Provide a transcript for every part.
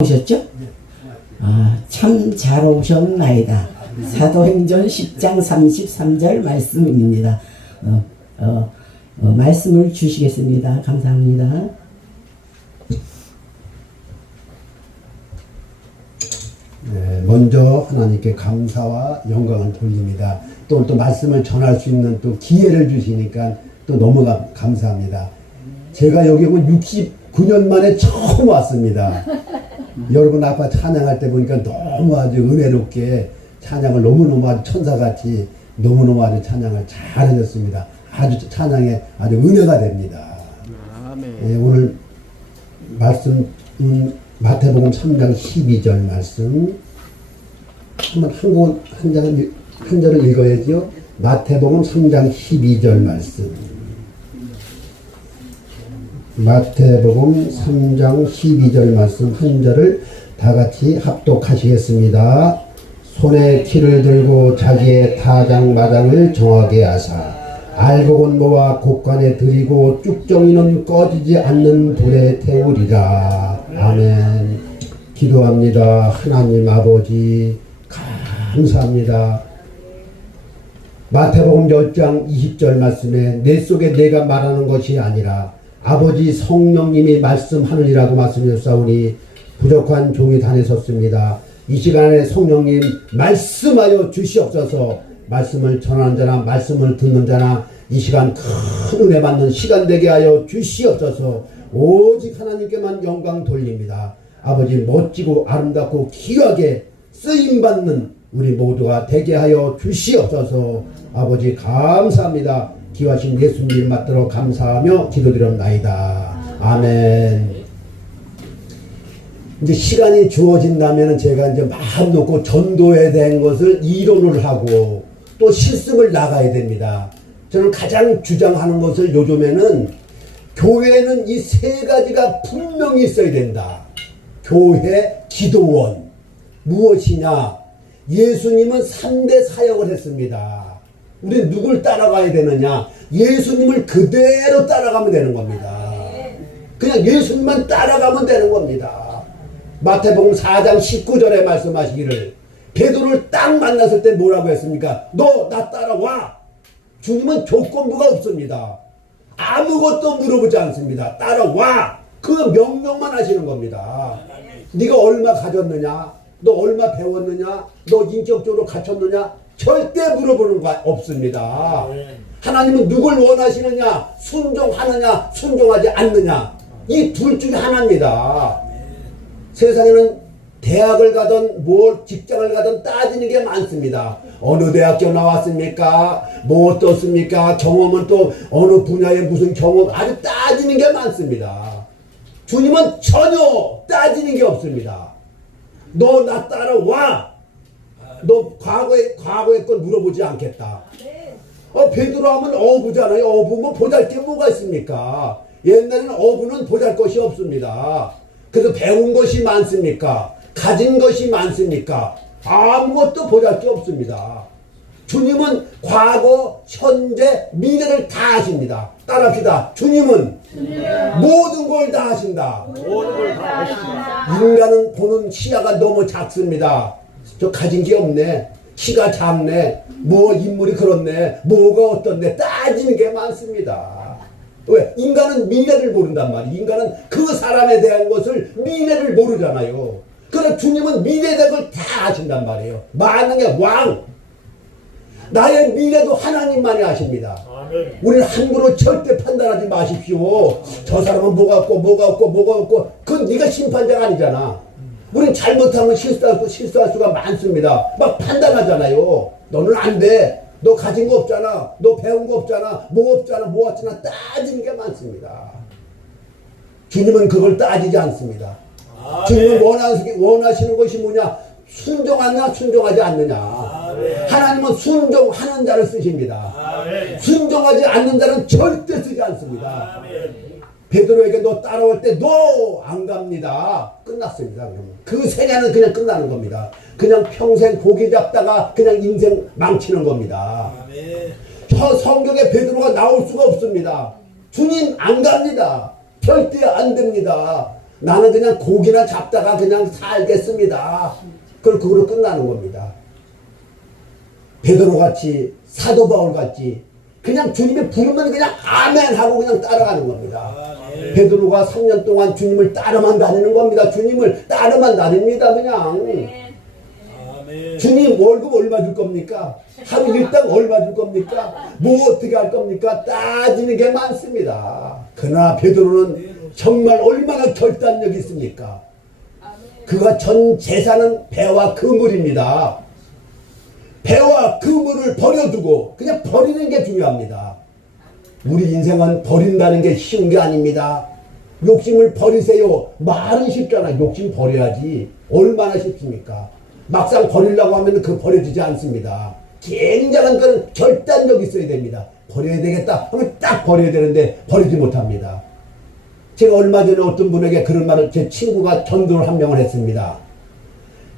오셨죠? 참 잘 오셨나이다. 사도행전 10장 33절 말씀입니다. 말씀을 주시겠습니다. 감사합니다. 네, 먼저 하나님께 감사와 영광을 돌립니다. 또 말씀을 전할 수 있는 또 기회를 주시니까 또 너무 감사합니다. 제가 여기 오면 69년 만에 처음 왔습니다. 여러분 아까 찬양할 때 보니까 너무 아주 은혜롭게 찬양을 너무너무 아주 천사같이 너무너무 아주 찬양을 잘 해줬습니다. 아주 찬양에 아주 은혜가 됩니다. 네, 오늘 말씀 마태복음 3장 12절 말씀 한번 한 절을 읽어야죠. 마태복음 3장 12절 말씀. 마태복음 3장 12절 말씀 한 절을 다 같이 합독하시겠습니다. 손에 키를 들고 자기의 타장마당을 정하게 하사 알곡은 모아 곡간에 들이고 쭉정이는 꺼지지 않는 불에 태우리라. 아멘. 기도합니다. 하나님 아버지 감사합니다. 마태복음 10장 20절 말씀에 내 속에 내가 말하는 것이 아니라 아버지 성령님이 말씀하느니라고 말씀하셨사오니 부족한 종이 단에 섰습니다. 이 시간에 성령님 말씀하여 주시옵소서. 말씀을 전하는 자나 말씀을 듣는 자나 이 시간 큰 은혜 받는 시간 되게 하여 주시옵소서. 오직 하나님께만 영광 돌립니다. 아버지 멋지고 아름답고 귀하게 쓰임받는 우리 모두가 되게 하여 주시옵소서. 아버지 감사합니다. 기와신 예수님 맞들어 감사하며 기도드렸나이다. 아멘. 이제 시간이 주어진다면 제가 이제 마음 놓고 전도에 대한 것을 이론을 하고 또 실습을 나가야 됩니다. 저는 가장 주장하는 것을 요즘에는 교회는 이 세 가지가 분명히 있어야 된다. 교회, 기도원. 무엇이냐? 예수님은 3대 사역을 했습니다. 우리 누굴 따라가야 되느냐? 예수님을 그대로 따라가면 되는 겁니다. 그냥 예수님만 따라가면 되는 겁니다. 마태복음 4장 19절에 말씀하시기를 베드로를 딱 만났을 때 뭐라고 했습니까? 너 나 따라와. 주님은 조건부가 없습니다. 아무것도 물어보지 않습니다. 따라와. 그 명령만 하시는 겁니다. 네가 얼마 가졌느냐? 너 얼마 배웠느냐? 너 인격적으로 갖췄느냐? 절대 물어보는 거 없습니다. 하나님은 누굴 원하시느냐? 순종하느냐? 순종하지 않느냐? 이 둘 중에 하나입니다. 세상에는 대학을 가든 직장을 가든 따지는 게 많습니다. 어느 대학교 나왔습니까? 뭐 어떻습니까? 경험은 또 어느 분야에 무슨 경험 아주 따지는 게 많습니다. 주님은 전혀 따지는 게 없습니다. 너 나 따라와. 너 과거의 건 물어보지 않겠다. 베드로 하면 어부잖아요. 어부 뭐 보잘 게 뭐가 있습니까? 옛날에는 어부는 보잘 것이 없습니다. 그래서 배운 것이 많습니까? 가진 것이 많습니까? 아무것도 보잘 게 없습니다. 주님은 과거, 현재, 미래를 다 하십니다. 따라합시다. 주님은 모든 걸 다 하신다. 모든 걸 다 하신다. 인간은 보는 시야가 너무 작습니다. 저 가진 게 없네. 키가 작네. 뭐 인물이 그렇네. 뭐가 어떻네. 따지는 게 많습니다. 왜? 인간은 미래를 모른단 말이에요. 인간은 그 사람에 대한 것을 미래를 모르잖아요. 그러나 주님은 미래에 대한 걸 다 아신단 말이에요. 만왕의 왕. 나의 미래도 하나님만이 아십니다. 우리는 함부로 절대 판단하지 마십시오. 저 사람은 뭐가 없고 뭐가 없고 뭐가 없고 그건 네가 심판자가 아니잖아. 우린 잘못하면 실수할 수가 많습니다. 막 판단하잖아요. 너는 안 돼. 너 가진 거 없잖아. 너 배운 거 없잖아. 뭐 없잖아. 뭐 없잖아. 따지는 게 많습니다. 주님은 그걸 따지지 않습니다. 주님은 원하시는 것이 뭐냐? 순종하냐 순종하지 않느냐. 하나님은 순종하는 자를 쓰십니다. 순종하지 않는 자는 절대 쓰지 않습니다. 베드로에게 너 따라올 때 너 안 갑니다. 끝났습니다. 그러면. 그 생애는 그냥 끝나는 겁니다. 그냥 평생 고기 잡다가 그냥 인생 망치는 겁니다. 저 성경에 베드로가 나올 수가 없습니다. 주님 안 갑니다. 절대 안 됩니다. 나는 그냥 고기나 잡다가 그냥 살겠습니다. 그걸로 끝나는 겁니다. 베드로 같이, 사도 바울 같이 그냥 주님이 부르면 그냥 아멘 하고 그냥 따라가는 겁니다. 베드로가 3년 동안 주님을 따라만 다니는 겁니다. 주님을 따라만 다닙니다. 그냥. 주님 월급 얼마 줄 겁니까? 하루 일당 얼마 줄 겁니까? 뭐 어떻게 할 겁니까? 따지는 게 많습니다. 그러나 베드로는 정말 얼마나 결단력이 있습니까? 그가 전 재산은 배와 그물입니다. 배와 그물을 버려두고 그냥 버리는 게 중요합니다. 우리 인생은 버린다는 게 쉬운 게 아닙니다. 욕심을 버리세요. 말은 쉽잖아. 욕심 버려야지. 얼마나 쉽습니까? 막상 버리려고 하면 그 버려지지 않습니다. 굉장한 그런 결단력이 있어야 됩니다. 버려야 되겠다 하면 딱 버려야 되는데 버리지 못합니다. 제가 얼마 전에 어떤 분에게 그런 말을, 제 친구가 전도를 한 명을 했습니다.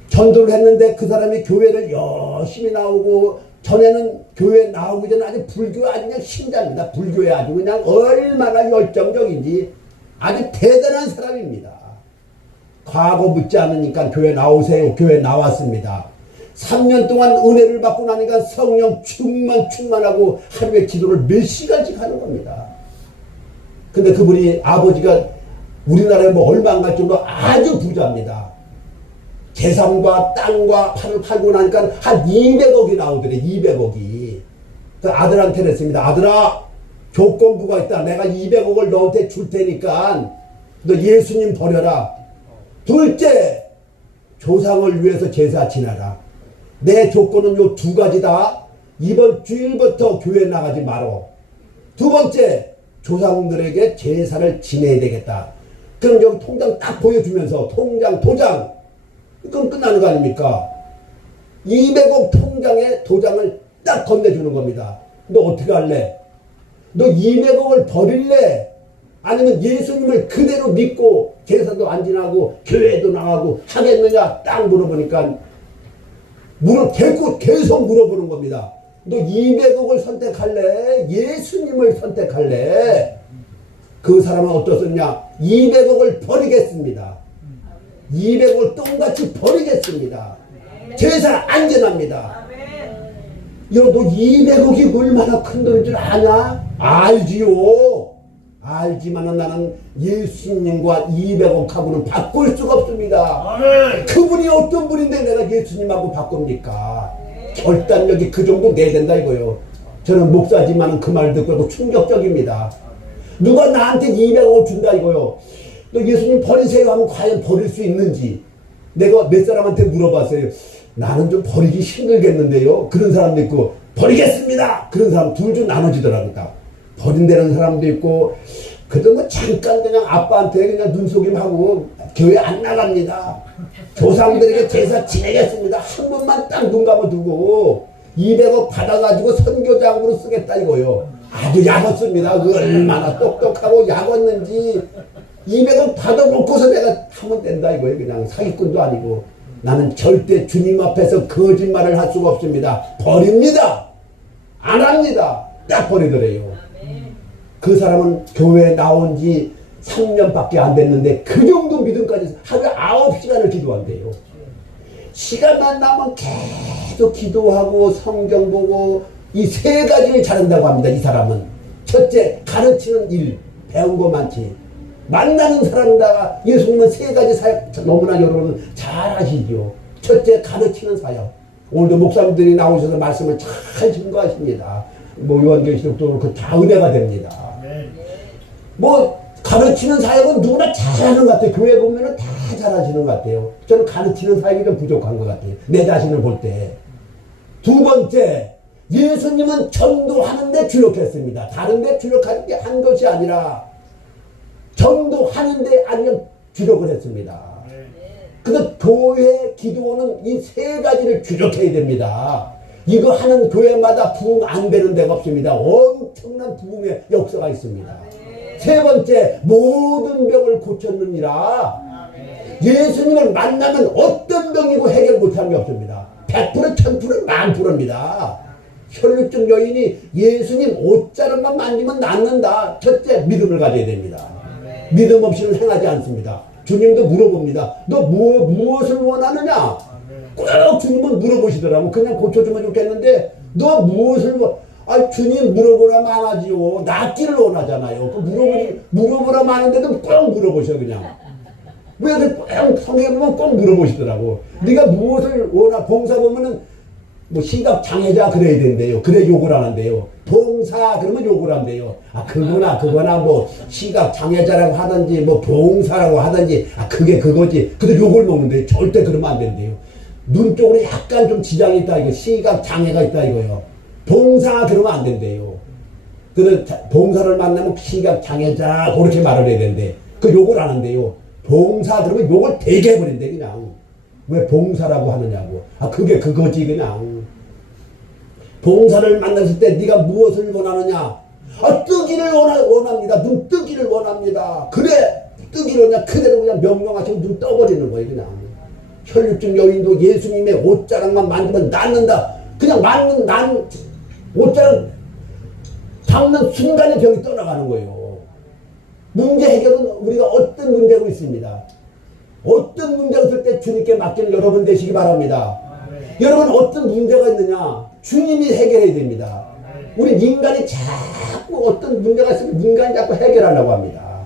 전도를 했는데 그 사람이 교회를 열심히 나오고, 전에는 교회 나오기 전에 아주 불교에 아주 그냥 신자입니다. 불교에 아주 그냥 얼마나 열정적인지 아주 대단한 사람입니다. 과거 묻지 않으니까 교회 나오세요. 교회 나왔습니다. 3년 동안 은혜를 받고 나니까 성령 충만하고 하루에 기도를 몇 시간씩 하는 겁니다. 근데 그분이 아버지가 우리나라에 뭐 얼마 안 갈 정도 아주 부자입니다. 재산과 땅과 팔을 팔고 나니까 한 200억이 나오더래. 200억이. 그 아들한테 그랬습니다. 아들아, 조건부가 있다. 내가 200억을 너한테 줄 테니까 너 예수님 버려라. 둘째, 조상을 위해서 제사 지내라. 내 조건은 요 두 가지다. 이번 주일부터 교회 나가지 말어. 두 번째, 조상들에게 제사를 지내야 되겠다. 그럼 여기 통장 딱 보여주면서 통장 도장, 그럼 끝나는 거 아닙니까? 200억 통장에 도장을 딱 건네주는 겁니다. 너 어떻게 할래? 너 200억을 버릴래? 아니면 예수님을 그대로 믿고 제사도 안 지나고 교회도 나가고 하겠느냐? 딱 물어보니까 계속 물어보는 겁니다. 너 200억을 선택할래? 예수님을 선택할래? 그 사람은 어떻겠냐? 200억을 버리겠습니다. 200억을 똥같이 버리겠습니다. 제사 안 지납니다. 너 200억이 얼마나 큰 돈인 줄 아냐? 알지요. 알지만은 나는 예수님과 200억하고는 바꿀 수가 없습니다. 그분이 어떤 분인데 내가 예수님하고 바꿉니까? 결단력이 그 정도 내야 된다 이거요. 저는 목사지만은 그 말 듣고 충격적입니다. 누가 나한테 200억을 준다 이거요. 너 예수님 버리세요 하면 과연 버릴 수 있는지 내가 몇 사람한테 물어봤어요. 나는 좀 버리기 힘들겠는데요. 그런 사람도 있고 버리겠습니다. 그런 사람 둘 중 나눠지더랍니다. 버린다는 사람도 있고 그래도 뭐 잠깐 그냥 아빠한테 그냥 눈속임하고 교회 안 나갑니다. 조상들에게 제사 지내겠습니다. 한 번만 딱 눈 감아두고 200억 받아가지고 선교장으로 쓰겠다 이거요. 아주 야었습니다. 얼마나 똑똑하고 야었는지 200억 받아놓고서 내가 하면 된다 이거예요. 그냥 사기꾼도 아니고. 나는 절대 주님 앞에서 거짓말을 할 수가 없습니다. 버립니다. 안 합니다. 딱 버리더래요. 그 사람은 교회에 나온 지 3년밖에 안 됐는데 그 정도 믿음까지 하루에 9시간을 기도한대요. 시간만 나면 계속 기도하고 성경 보고 이 세 가지를 잘한다고 합니다. 이 사람은. 첫째, 가르치는 일. 배운 거 많지. 만나는 사람다가 예수님은 세 가지 사역 너무나 여러분 잘 아시죠. 첫째, 가르치는 사역. 오늘도 목사님들이 나오셔서 말씀을 잘 증거하십니다. 뭐 요한계시록도 그렇고 다 은혜가 됩니다. 뭐 가르치는 사역은 누구나 잘하는 것 같아요. 교회 보면은 다 잘하시는 것 같아요. 저는 가르치는 사역이 좀 부족한 것 같아요. 내 자신을 볼 때. 두 번째, 예수님은 전도하는데 주력했습니다. 다른데 주력하는 게 한 것이 아니라 전도하는데 아니면 주력을 했습니다. 그래서 교회 기도는 이 세 가지를 주력해야 됩니다. 이거 하는 교회마다 부흥 안 되는 데가 없습니다. 엄청난 부흥의 역사가 있습니다. 세 번째, 모든 병을 고쳤느니라. 예수님을 만나면 어떤 병이고 해결 못하는 게 없습니다. 100%, 1000%, 10,000%입니다. 혈루증 여인이 예수님 옷자락만 만지면 낫는다. 첫째, 믿음을 가져야 됩니다. 믿음 없이는 행하지 않습니다. 주님도 물어봅니다. 너 무엇을 원하느냐? 꼭 주님은 물어보시더라고. 그냥 고쳐주면 좋겠는데 너 무엇을 주님 물어보라 말하지요. 낫기를 원하잖아요. 그 물어보라 마는데도 꼭 물어보셔 그냥. 왜 꼭 성경에 보면 꼭 물어보시더라고. 네가 무엇을 원하? 봉사 보면은 뭐 시각 장애자 그래야 된대요. 그래 욕을 하는데요. 봉사 그러면 욕을 한대요. 그거나 뭐 시각 장애자라고 하든지 뭐 봉사라고 하든지 그게 그거지. 근데 욕을 먹는데 절대 그러면 안 된대요. 눈 쪽으로 약간 좀 지장이 있다 이거. 시각 장애가 있다 이거요. 봉사 그러면 안 된대요. 그래서 봉사를 만나면 시각 장애자 그렇게 말을 해야 된대. 그 욕을 하는데요. 봉사 그러면 욕을 되게 해버린대 그냥. 왜 봉사라고 하느냐고. 그게 그거지 그냥. 봉사를 만났을 때 네가 무엇을 원하느냐? 뜨기를 원합니다. 눈 뜨기를 원합니다. 그래 뜨기를 그냥 그대로 그냥 명령하시고 눈 떠버리는 거예요 그냥. 혈육증 여인도 예수님의 옷자락만 만지면 낫는다. 그냥 옷자락 잡는 순간에 병이 떠나가는 거예요. 문제 해결은 우리가 어떤 문제고 있습니다. 어떤 문제가 있을 때 주님께 맡기는 여러분 되시기 바랍니다. 여러분 어떤 문제가 있느냐? 주님이 해결해야 됩니다. 우리 인간이 자꾸 어떤 문제가 있으면 인간이 자꾸 해결하려고 합니다.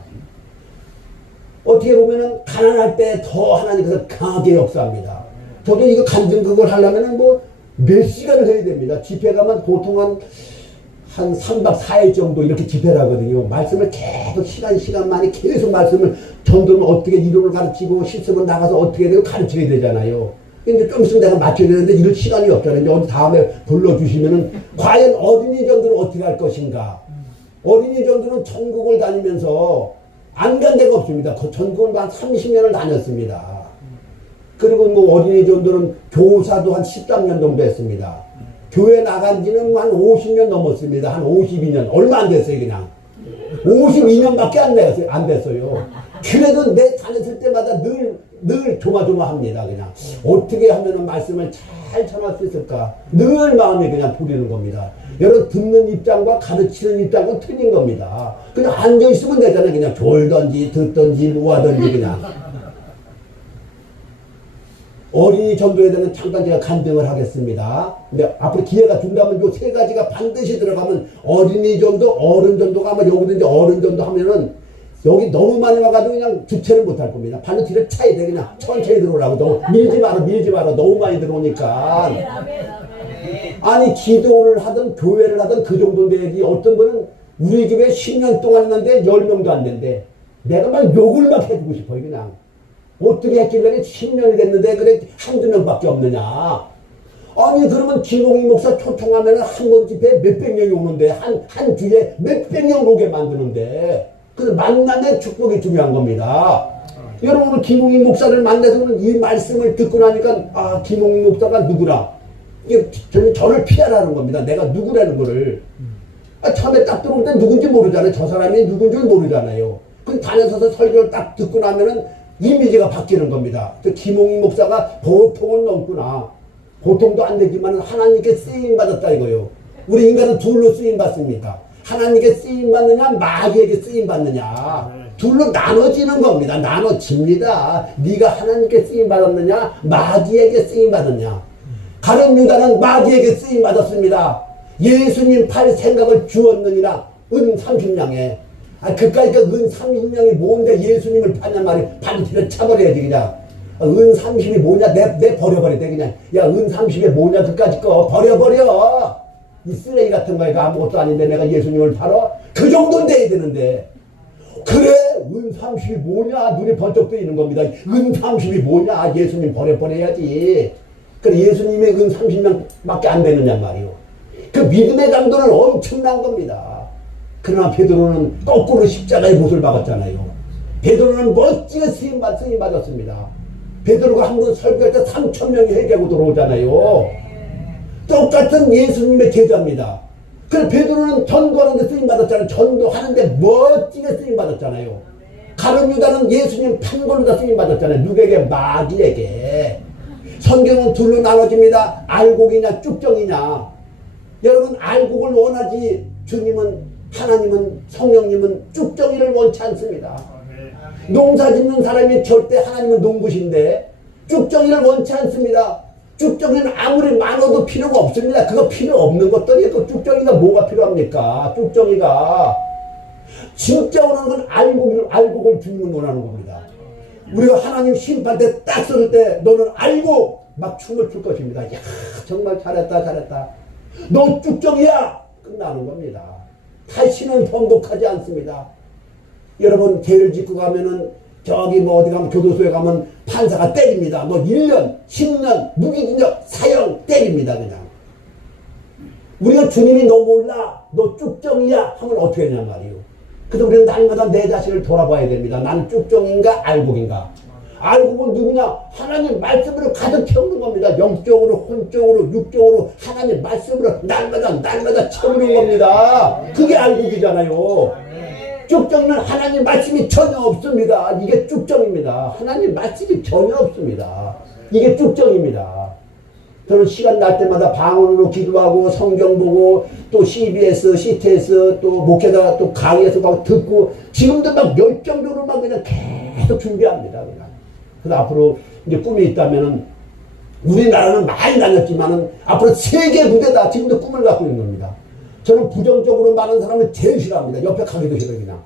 어떻게 보면은 가난할 때 더 하나님께서 강하게 역사합니다. 저도 이거 간증 그걸 하려면은 뭐 몇 시간을 해야 됩니다. 집회 가면 보통 한 3박 4일 정도 이렇게 집회를 하거든요. 말씀을 계속 시간만에 계속 말씀을 전도는 어떻게 이론을 가르치고 실습은 나가서 어떻게 되고 가르쳐야 되잖아요. 근데 좀 있으면 내가 맞춰야 되는데 이럴 시간이 없잖아요. 어디 다음에 불러주시면은 과연 어린이 전도는 어떻게 할 것인가? 어린이 전도는 전국을 다니면서 안 간 데가 없습니다. 전국은 한 30년을 다녔습니다. 그리고 뭐 어린이 전도는 교사도 한 13년 정도 했습니다. 교회 나간 지는 한 50년 넘었습니다. 한 52년. 얼마 안 됐어요, 그냥. 52년밖에 안 됐어요. 그래도 내 다녔을 때마다 늘 조마조마합니다, 그냥. 어떻게 하면은 말씀을 잘 전할 수 있을까? 늘 마음이 그냥 부리는 겁니다. 여러분, 듣는 입장과 가르치는 입장은 틀린 겁니다. 그냥 앉아있으면 되잖아요. 그냥 졸던지, 듣던지, 뭐하던지, 그냥. 어린이 전도에 대해서는 잠깐 제가 간증을 하겠습니다. 근데 앞으로 기회가 준다면 요 세 가지가 반드시 들어가면 어린이 전도, 어른 전도가 아마 여기도 이제 어른 전도 하면은 여기 너무 많이 와가지고 그냥 주체를 못할 겁니다. 발로 뒤를 차야 돼. 그냥 천천히 들어오라고. 너무 밀지 마라. 너무 많이 들어오니까. 아니 기도를 하든 교회를 하든 그 정도 되지. 어떤 분은 우리 집에 10년 동안 했는데 10명도 안 된대. 내가 막 욕을 막 해주고 싶어요. 그냥. 어떻게 했길래 10년이 됐는데 그래 한두 명밖에 없느냐. 아니 그러면 김홍희 목사 초청하면 한 번 집회에 몇백 명이 오는데 한 주에 몇백 명 오게 만드는데 그 만남의 축복이 중요한 겁니다. 여러분 김홍희 목사를 만나서는 이 말씀을 듣고 나니까 김홍희 목사가 누구라. 이게 저를 피하라는 겁니다. 내가 누구라는 거를. 처음에 딱 들어올 때 누군지 모르잖아요. 저 사람이 누군지 모르잖아요. 근데 다녀서서 설교를 딱 듣고 나면은 이미지가 바뀌는 겁니다. 김홍희 목사가 보통은 넘구나. 보통도 안 되지만 하나님께 쓰임받았다 이거요. 우리 인간은 둘로 쓰임받습니다. 하나님께 쓰임받느냐 마귀에게 쓰임받느냐. 둘로 나눠지는 겁니다. 나눠집니다. 네가 하나님께 쓰임받았느냐 마귀에게 쓰임받았냐. 가룟 유다는 마귀에게 쓰임받았습니다. 예수님 팔 생각을 주었느니라 은 30냥에. 그까이 그 은 30냥이 뭔데 예수님을 파냐 말이 반드시 차버려야지 그냥. 은 30이 뭐냐 내 버려버려 돼 그냥. 야 은 30이 뭐냐 그까짓 거 버려버려. 이 쓰레기 같은 거 이거 아무것도 아닌데 내가 예수님을 팔아? 그 정도는 돼야 되는데. 그래 은 30이 뭐냐 눈이 번쩍 뜨이는 겁니다. 은 30이 뭐냐 예수님 버려버려야지. 그래 예수님의 은 30냥밖에 안 되느냐 말이요. 그 믿음의 강도는 엄청난 겁니다. 그러나 베드로는 거꾸로 십자가의 못을 박았잖아요. 베드로는 멋지게 쓰임받았습니다. 베드로가 한 번 설교할 때 3,000명이 회개하고 들어오잖아요. 똑같은 예수님의 제자입니다. 그래서 베드로는 전도하는데 쓰임받았잖아요. 전도하는데 멋지게 쓰임받았잖아요. 가룟 유다는 예수님 판걸로 다 쓰임받았잖아요. 누구에게? 마귀에게. 성경은 둘로 나눠집니다. 알곡이냐 쭉정이냐. 여러분 알곡을 원하지 주님은 하나님은 성령님은 쭉정이를 원치 않습니다. 농사 짓는 사람이 절대 하나님은 농부신데 쭉정이를 원치 않습니다. 쭉정이는 아무리 많아도 필요가 없습니다. 그거 필요 없는 것들이 그 쭉정이가 뭐가 필요합니까? 쭉정이가 진짜 원하는 건 알곡을 주는 원하는 겁니다. 우리가 하나님 심판대 딱 섰을 때 너는 알고 막 춤을 출 것입니다. 야 정말 잘했다. 너 쭉정이야. 끝나는 겁니다. 다시는 번복하지 않습니다. 여러분 죄를 짓고 가면은 저기 뭐 어디 가면 교도소에 가면 판사가 때립니다. 너 1년, 10년, 무기징역, 사형 때립니다. 그냥. 우리가 주님이 너 몰라, 너 쭉정이야 하면 어떻게 하냐 말이요. 그래서 우리는 날마다 내 자신을 돌아봐야 됩니다. 나는 쭉정인가 알곡인가. 알곡은 누구냐? 하나님 말씀으로 가득 채우는 겁니다. 영적으로, 혼적으로, 육적으로 하나님 말씀으로 날마다 채우는 겁니다. 그게 알곡이잖아요. 쭉정은 하나님 말씀이 전혀 없습니다. 이게 쭉정입니다. 하나님 말씀이 전혀 없습니다. 이게 쭉정입니다. 저는 시간 날 때마다 방언으로 기도하고 성경 보고 또 CBS, CTS 또 목회자 또 강의에서 막 듣고 지금도 막 열정적으로 막 그냥 계속 준비합니다. 그냥. 그래서 앞으로 이제 꿈이 있다면은 우리나라는 많이 날렸지만은 앞으로 세계 무대다 지금도 꿈을 갖고 있는 겁니다. 저는 부정적으로 많은 사람을 제일 싫어합니다. 옆에 가기도 싫어요. 그냥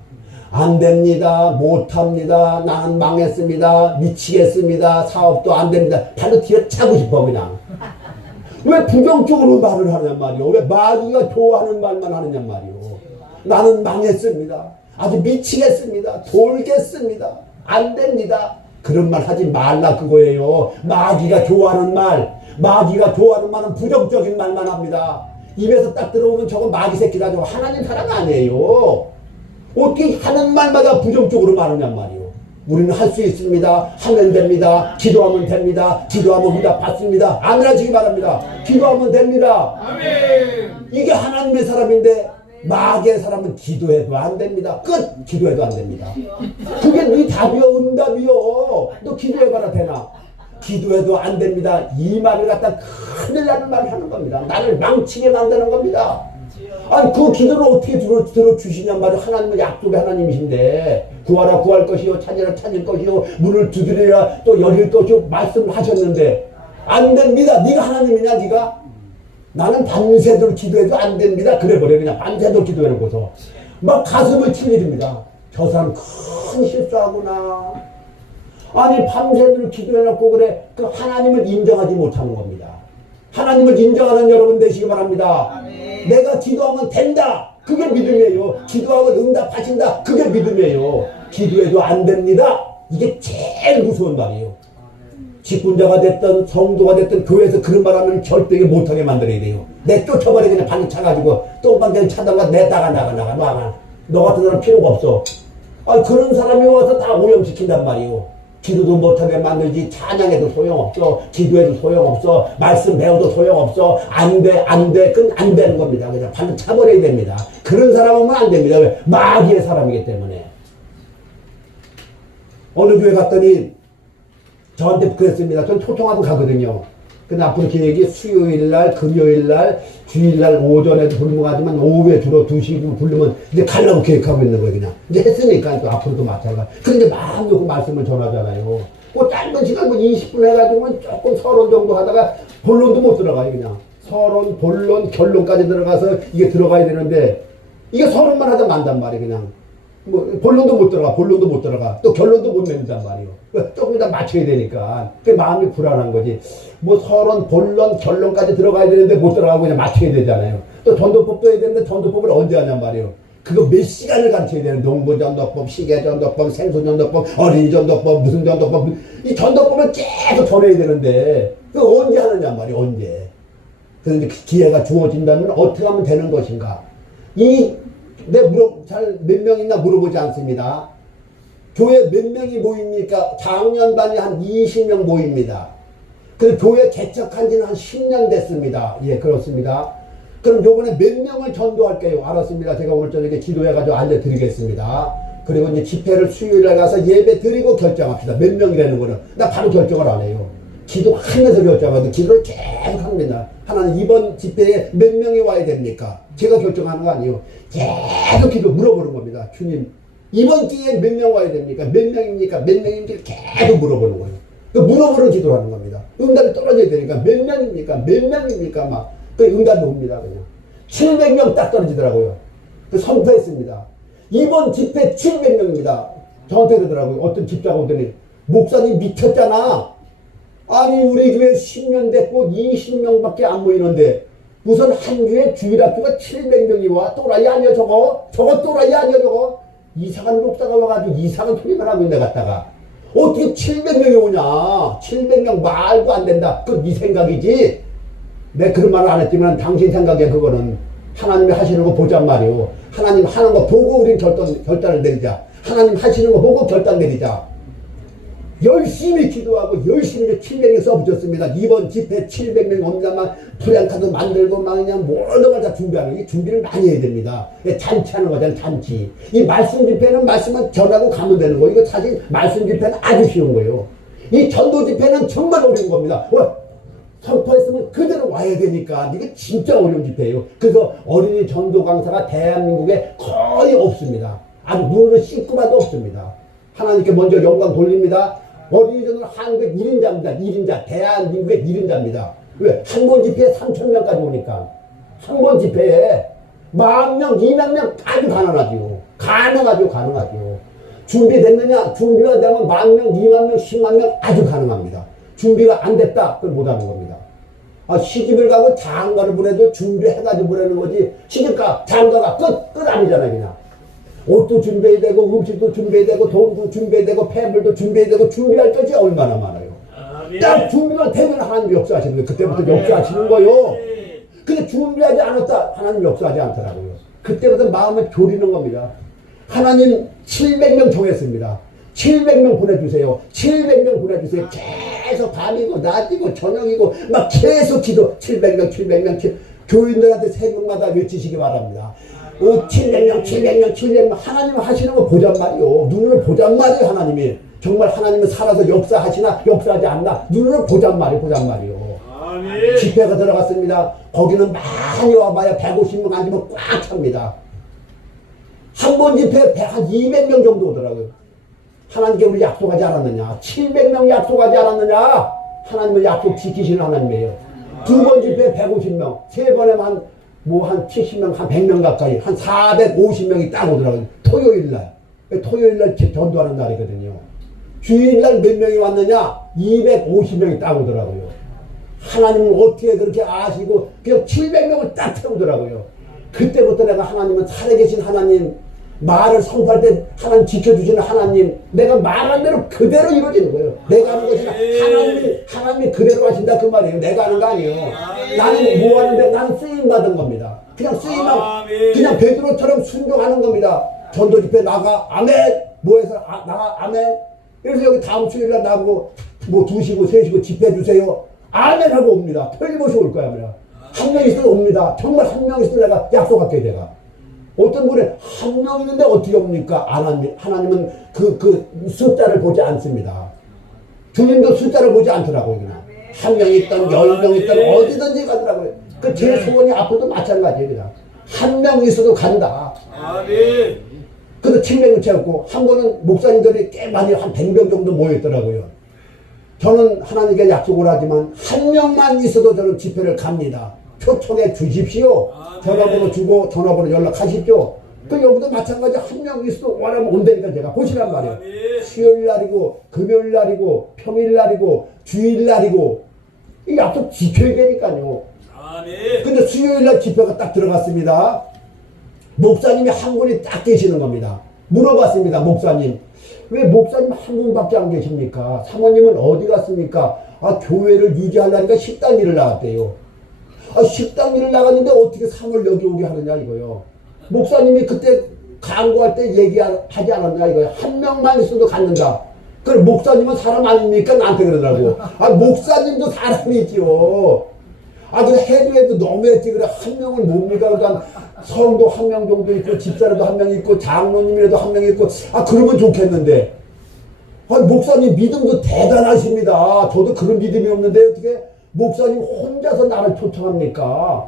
안 됩니다. 못합니다. 나는 망했습니다. 미치겠습니다. 사업도 안 됩니다. 발로 뒤에 차고 싶어 그냥. 왜 부정적으로 말을 하냔 말이오. 왜 마귀가 좋아하는 말만 하느냐 말이오. 나는 망했습니다. 아주 미치겠습니다. 돌겠습니다. 안 됩니다. 그런 말 하지 말라 그거예요. 마귀가 좋아하는 말은 부정적인 말만 합니다. 입에서 딱 들어오면 저건 마귀 새끼다. 저거 하나님 사랑 아니에요. 어떻게 하는 말마다 부정적으로 말하냔 말이에요. 우리는 할 수 있습니다. 하면 됩니다. 기도하면 됩니다. 기도하면 응답 받습니다. 아멘 하시기 바랍니다. 기도하면 됩니다. 아멘. 이게 하나님의 사람인데 마귀의 사람은 기도해도 안 됩니다. 끝! 기도해도 안 됩니다. 그게 네 답이요 응답이요. 너 기도해봐라 되나? 기도해도 안 됩니다. 이 말을 갖다 큰일 나는 말을 하는 겁니다. 나를 망치게 만드는 겁니다. 아니 그 기도를 어떻게 들어주시냔 말이에요. 하나님은 약속의 하나님이신데 구하라 구할 것이요 찾으라 찾을 것이요 문을 두드리라 또 열릴 것이요 말씀을 하셨는데 안 됩니다. 네가 하나님이냐 네가? 나는 밤새도록 기도해도 안 됩니다. 그래버려 그냥 밤새도록 기도해놓고서 막 가슴을 칠 일입니다. 저 사람 큰 실수하구나. 아니 밤새도록 기도해놓고 그래 그 하나님을 인정하지 못하는 겁니다. 하나님을 인정하는 여러분 되시기 바랍니다. 아멘. 내가 기도하면 된다. 그게 믿음이에요. 기도하면 응답하신다. 그게 믿음이에요. 기도해도 안 됩니다. 이게 제일 무서운 말이에요. 직분자가 됐든 성도가 됐든 교회에서 그런 말 하면 절대 못하게 만들어야 돼요. 내 쫓아버려 그냥 발로 차가지고 똥방대를 차다가 내 나가. 너 같은 사람 필요가 없어. 아니 그런 사람이 와서 다 오염시킨단 말이에요. 기도도 못하게 만들지 찬양해도 소용없어. 기도해도 소용없어. 말씀 배워도 소용없어. 안 돼. 그건 안 되는 겁니다. 그냥 발로 차버려야 됩니다. 그런 사람은 안 됩니다. 왜? 마귀의 사람이기 때문에. 어느 교회 갔더니 저한테 그랬습니다. 전 초청하고 가거든요. 근데 앞으로 계획이 수요일날, 금요일날, 주일날 오전에도 불문하지만 오후에 주로 2시 부르면 이제 가려고 계획하고 있는 거예요, 그냥. 이제 했으니까 또 앞으로도 마찬가지. 근데 마음 놓고 말씀을 전하잖아요. 그 짧은 시간 20분 해가지고 조금 서론 정도 하다가 본론도 못 들어가요, 그냥. 서론, 본론, 결론까지 들어가서 이게 들어가야 되는데 이게 서론만 하다 만단 말이에요, 그냥. 뭐 본론도 못 들어가 또 결론도 못 낸단 말이에요. 조금 이따 맞춰야 되니까 그 마음이 불안한 거지. 뭐 서론 본론 결론까지 들어가야 되는데 못 들어가고 그냥 맞춰야 되잖아요. 또 전도법도 해야 되는데 전도법을 언제 하냔 말이에요. 그거 몇 시간을 가르쳐야 되는 농부전도법, 시계전도법, 생소전도법, 어린이전도법, 무슨 전도법 이 전도법을 계속 전해야 되는데 그거 언제 하느냐 말이에요. 언제. 그런데 기회가 주어진다면 어떻게 하면 되는 것인가. 몇 명 있나 물어보지 않습니다. 교회 몇 명이 모입니까? 작년반에 한 20명 모입니다. 그리고 교회 개척한 지는 한 10년 됐습니다. 예, 그렇습니다. 그럼 요번에 몇 명을 전도할게요? 알았습니다. 제가 오늘 저녁에 기도해가지고 알려드리겠습니다. 그리고 이제 집회를 수요일에 가서 예배 드리고 결정합시다. 몇 명이라는 거는. 나 바로 결정을 안 해요. 기도하면서 결정하거든. 기도를 계속 합니다. 하나님 이번 집회에 몇 명이 와야 됩니까? 제가 결정하는 거 아니에요. 계속 기도 물어보는 겁니다. 주님 이번 기회에 몇 명 와야 됩니까? 몇 명입니까? 몇 명입니까? 계속 물어보는 거예요. 그 물어보는 기도를 하는 겁니다. 응답이 떨어져야 되니까 몇 명입니까? 몇 명입니까? 막 그 응답이 옵니다. 그냥 700명 딱 떨어지더라고요. 그 선포했습니다. 이번 집회 700명입니다. 저한테 그러더라고요. 어떤 집사가 오더니 목사님 미쳤잖아. 아니 우리 교회 10년 됐고 20명밖에 안 모이는데 무슨 한 교회 주일학교가 700명이 와? 또라이 아니야 저거? 저거 또라이 아니야 저거? 이상한 목사가 와가지고 이상한 소리만 하고 있네 갖다가 어떻게 700명이 오냐? 700명 말도 안 된다. 그건 네 생각이지. 내가 그런 말을 안 했지만 당신 생각이야. 그거는 하나님이 하시는 거 보잔 말이오. 하나님 하는 거 보고 우린 결단을 내리자. 하나님 하시는 거 보고 결단 내리자. 열심히 기도하고 열심히 700명 써붙였습니다. 이번 집회 700명 옵니다만 프랭카드 만들고 막 그냥 모든 다 준비하는 게 준비를 많이 해야 됩니다. 잔치하는 거잖아요. 잔치. 이 말씀 집회는 말씀만 전하고 가면 되는 거예요. 이거 사실 말씀 집회는 아주 쉬운 거예요. 이 전도 집회는 정말 어려운 겁니다. 선포했으면 그대로 와야 되니까 이게 진짜 어려운 집회예요. 그래서 어린이 전도 강사가 대한민국에 거의 없습니다. 아주 눈으로 씻고 봐도 없습니다. 하나님께 먼저 영광 돌립니다. 어린이 전도 한국의 1인자입니다. 1인자. 대한민국의 1인자입니다. 왜? 한 번 집회에 3,000명까지 오니까. 한 번 집회에 10,000명, 20,000명 아주 가능하지요. 가능하죠. 준비됐느냐? 준비가 되면 10,000명, 20,000명, 100,000명 아주 가능합니다. 준비가 안 됐다. 그걸 못하는 겁니다. 시집을 가고 장가를 보내도 준비해가지고 보내는 거지. 시집가, 장가가 끝 아니잖아요, 그냥. 옷도 준비해야 되고, 음식도 준비해야 되고, 돈도 준비해야 되고, 폐물도 준비해야 되고, 준비할 것이 얼마나 많아요. 딱 준비가 되면 하나님 역사하시는 거예요. 그때부터 역사하시는 거예요. 근데 준비하지 않았다. 하나님 역사하지 않더라고요. 그때부터 마음을 졸이는 겁니다. 하나님 700명 정했습니다. 700명 보내주세요. 700명 보내주세요. 계속 밤이고 낮이고 저녁이고 막 계속 기도 700명 교인들한테 새벽마다 외치시기 바랍니다. 700명 하나님 하시는 거 보잔 말이요. 눈으로 보잔 말이요. 하나님이 정말 하나님은 살아서 역사하시나 역사하지 않나 눈으로 보잔 말이요. 집회가 들어갔습니다. 거기는 많이 와봐야 150명 앉으면 꽉 찹니다. 한 번 집회 한 200명 정도 오더라고요. 하나님께 우리 약속하지 않았느냐? 700명 약속하지 않았느냐? 하나님은 약속 지키시는 하나님이에요. 두 번 집회 150명, 세 번에 한 70명, 한 100명 가까이, 한 450명이 딱 오더라고요. 토요일날 전도하는 날이거든요. 주일날 몇 명이 왔느냐? 250명이 딱 오더라고요. 하나님은 어떻게 그렇게 아시고 그냥 700명을 딱 태우더라고요. 그때부터 내가 하나님은 살아계신 하나님, 말을 선포할 때 하나님 지켜주시는 하나님, 내가 말한 대로 그대로 이루어지는 거예요. 내가 하는 것이 하나님이 그대로 하신다 그 말이에요. 내가 하는 거 아니에요. 나는 뭐 하는데 나는 쓰임 받은 겁니다. 그냥 쓰임하고 그냥 베드로처럼 순종하는 겁니다. 전도 집회 나가 아멘 뭐해서 나가 아멘. 그래서 여기 다음 주일날 나보고 2시고 3시고 집회 주세요. 아멘 하고 옵니다. 틀림없이 올 거야. 한 명 있어도 옵니다. 정말 한 명 있어도 내가 약속할게 내가. 어떤 분이 한 명 있는데 어떻게 옵니까? 하나님은 그 숫자를 보지 않습니다. 주님도 숫자를 보지 않더라고요. 그냥. 한 명 있든 10명 있든 어디든지 가더라고요. 그 제 소원이 앞으로도 마찬가지예요. 그냥. 한 명 있어도 간다. 그래서 700명 채웠고 한 번은 목사님들이 꽤 많이 한 100명 정도 모였더라고요. 저는 하나님께 약속을 하지만 한 명만 있어도 저는 집회를 갑니다. 초청해 주십시오. 전화번호 주고 전화번호 연락하십시오. 그 여기도 마찬가지 한 명 있어도 원하면 온다니까 제가 보시란 말이에요. 수요일 날이고 금요일 날이고 평일 날이고 주일 날이고 이 약속 지켜야 되니까요. 근데 수요일 날 집회가 딱 들어갔습니다. 목사님이 한 분이 딱 계시는 겁니다. 물어봤습니다. 목사님 왜 목사님 한 분밖에 안 계십니까? 사모님은 어디 갔습니까? 교회를 유지하려니까 식당 일을 나갔대요. 식당 일을 나갔는데 어떻게 3월 여기 오게 하느냐 이거요. 목사님이 그때 강구할 때 얘기하지 않았냐 이거요. 한 명만 있어도 갖는다. 그럼 목사님은 사람 아닙니까? 나한테 그러더라고. 목사님도 사람이지요. 근데 해도 너무했지. 그래 한 명은 뭡니까? 그러니까 성도 한 명 정도 있고 집사라도 한 명 있고 장로님이라도 한 명 있고 그러면 좋겠는데 목사님 믿음도 대단하십니다. 저도 그런 믿음이 없는데 어떻게 목사님 혼자서 나를 초청합니까?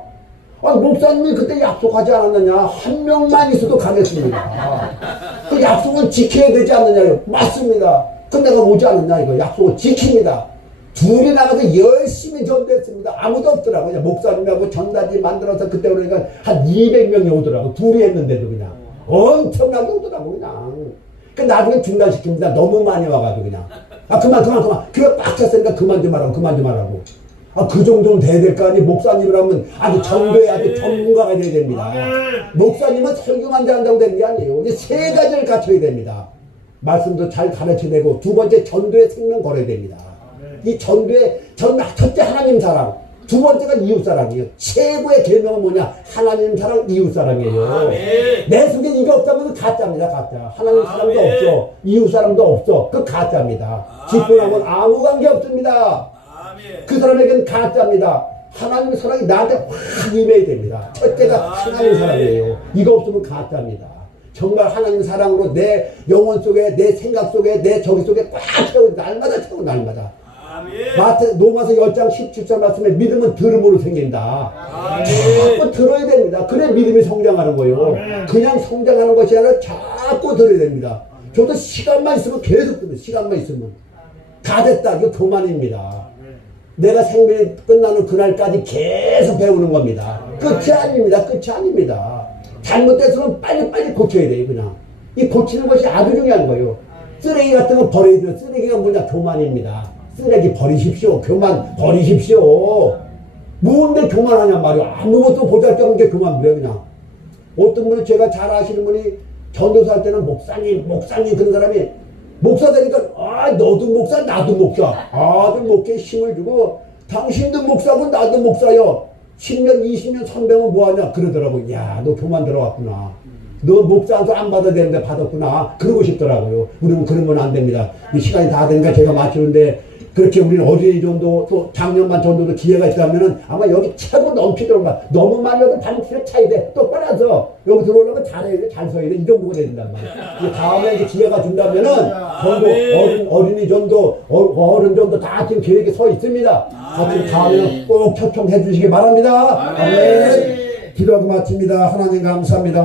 아, 목사님이 그때 약속하지 않았느냐? 한 명만 있어도 가겠습니다. 그 약속은 지켜야 되지 않느냐요? 맞습니다. 그 내가 오지 않느냐? 이거 약속을 지킵니다. 둘이 나가서 열심히 전도했습니다. 아무도 없더라고요. 목사님하고 전단지 만들어서 그때 그러니까 한 200명이 오더라고. 둘이 했는데도 그냥 엄청나게 오더라고 그냥. 그 나중에 중단시킵니다. 너무 많이 와가지고 그냥. 아 그만. 그래 빡쳤으니까 그만 좀 하라고. 아 그 정도는 돼야 될 거 아니. 목사님이라면 아주 전도에 아주 전문가가 돼야 됩니다. 목사님은 설교만 한다고 되는 게 아니에요. 이제 세 가지를 갖춰야 됩니다. 말씀도 잘 가르쳐야 되고 두 번째 전도에 생명 걸어야 됩니다. 이 전도의 첫째 하나님 사랑, 두 번째가 이웃 사랑이에요. 최고의 계명은 뭐냐? 하나님 사랑, 이웃 사랑이에요. 내 속에 이게 없다면 가짜입니다. 가짜. 하나님 사랑도 없어, 이웃 사랑도 없어. 그 가짜입니다. 기쁨하고는 아무 관계 없습니다. 그 사람에게는 가짜입니다. 하나님 사랑이 나한테 확 임해야 됩니다. 첫째가 하나님 사랑이에요. 이거 없으면 가짜입니다. 정말 하나님 사랑으로 내 영혼 속에, 내 생각 속에, 내 저기 속에 꽉 채우고 날마다 채우고 날마다. 로마서 10장 17절 말씀에 믿음은 들음으로 생긴다. 자꾸 들어야 됩니다. 그래 믿음이 성장하는 거예요. 그냥 성장하는 것이 아니라 자꾸 들어야 됩니다. 저도 시간만 있으면 계속 들어요. 시간만 있으면. 다 됐다. 이거 교만입니다. 내가 생명이 끝나는 그날까지 계속 배우는 겁니다. 끝이 아닙니다. 끝이 아닙니다. 잘못됐으면 빨리빨리 고쳐야 돼요. 그냥. 이 고치는 것이 아주 중요한 거예요. 쓰레기 같은 거 버려야 돼요. 쓰레기가 뭐냐? 교만입니다. 쓰레기 버리십시오. 교만 버리십시오. 뭔데 교만하냔 말이야. 아무것도 보잘것없는 게 교만 그래 그냥. 어떤 분이 제가 잘 아시는 분이 전도사 할 때는 목사님 그런 사람이 목사 되니까 아 너도 목사 나도 목사. 아들 목회에 힘을 주고 당신도 목사고 나도 목사요. 10년 20년 선배면 뭐하냐 그러더라고. 야 너 교만 들어왔구나. 너 목사한테 안 받아야 되는데 받았구나. 그러고 싶더라고요. 우리는 그런 건 안 됩니다. 이 시간이 다 되니까 제가 마치는데 그렇게 우리는 어린이 전도 또 작년만 전도도 기회가 있다면은 아마 여기 최고 넘치도록 너무 많이 와도 반치를 차야 돼. 똑바로 앉아서 여기 들어오려면 잘해야 돼. 잘 서야 돼. 이 정도가 된단 말이야. 다음에 이제 기회가 준다면은 전도 어린이 전도 어른 전도 다 지금 계획에 서 있습니다. 하여튼 다음에는 꼭 초청해 주시기 바랍니다. 아멘. 기도하고 마칩니다. 하나님 감사합니다.